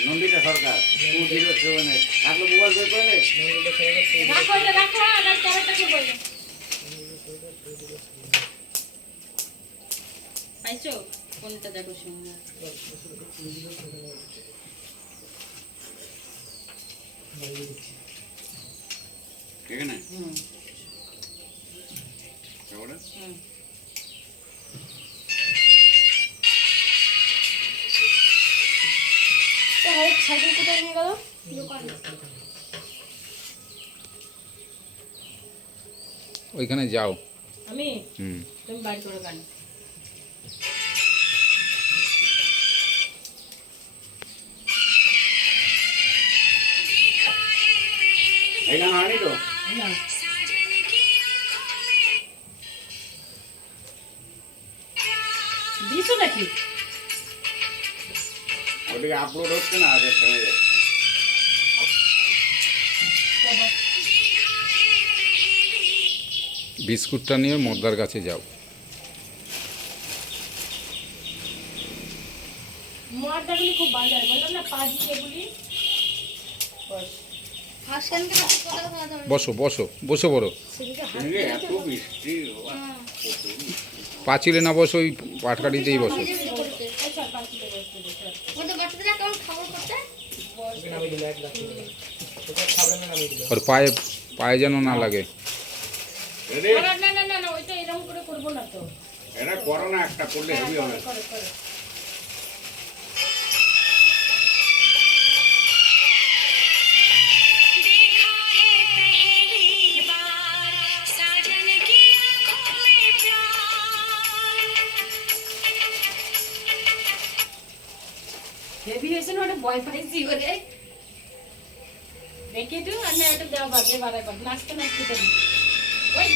Nandita Sarkar two zero seven থাকলে mobile বের করে নে। রাখো এটা রাখো আর ক্যারেক্টার কি বলব পাইছো কোনটা দেখো সঙ্গে এখানে হুম। সাইকেল কোথায় নিয়ে গেল? ওইখানে যাও। আমি? হুম। তুমি বাড়ি করে গান তো? না। দিছো নাকি? ওদিকে আপলোড হচ্ছে না আজ একটা হয়ে যাচ্ছে। বিস্কুটটা নিয়ে মদ্দার কাছে যাও। খুব বাজার বললাম না এগুলি বসো। বসো বসে প্রচুর। পাঁচিলে না বসো ওই পাটকাটিতেই বসো। ওর পায়ে পায়ে যেন না লাগে। না না না না না ওইটা এরকম করে করব না তো। এটা করো না একটা করলে হেভি হবে। হেভি হয়েছে না ওটা ভয় পাইছি ওরে তো আর না ওটা দেওয়া বাড়াই নাচতে নাচতে ওই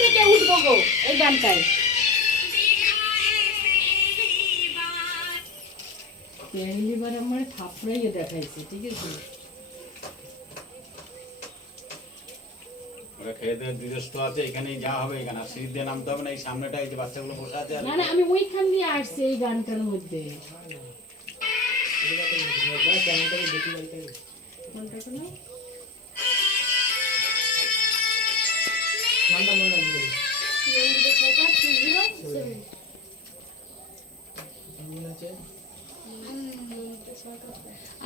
থেকে উঠবো গো এই আমার দেখাইছে ঠিক আছে? হবে এই যে আমি ওইখান দিয়ে আসছি এই গানটার মধ্যে।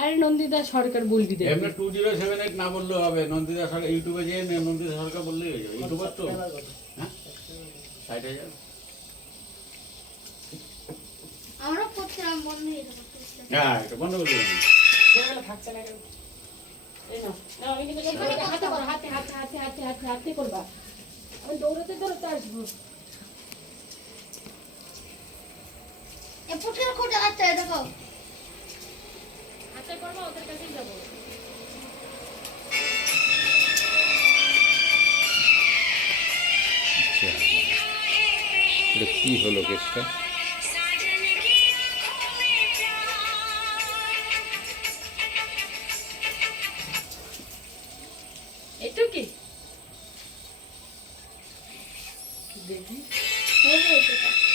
আরে নন্দিতা সরকার বলবি দে এমনি টু জিরো সেভেন এইট না বললেও হবে। নন্দিতা সরকার ইউটিউবে যে নন্দিতা সরকার বললেই হয়ে যাবে। ইউটিউবার তো। হ্যাঁ? সাইডে যাও আমরা করছিলাম বন্ধ হয়ে হ্যাঁ এটা বন্ধ করে দিলাম। থাকছে না হাতে করো, হাতে, হাতে, হাতে, হাতে, হাতে, হাতে করবা। আমি দৌড়াতে দৌড়াতে আসব। এ পুটকের খুব জ্বালাচ্ছে দেখো। হাতে করব ওদের কাছেই যাব। আচ্ছা কি হলো কেসটা দেখি। হ্যাঁ, হ্যাঁ,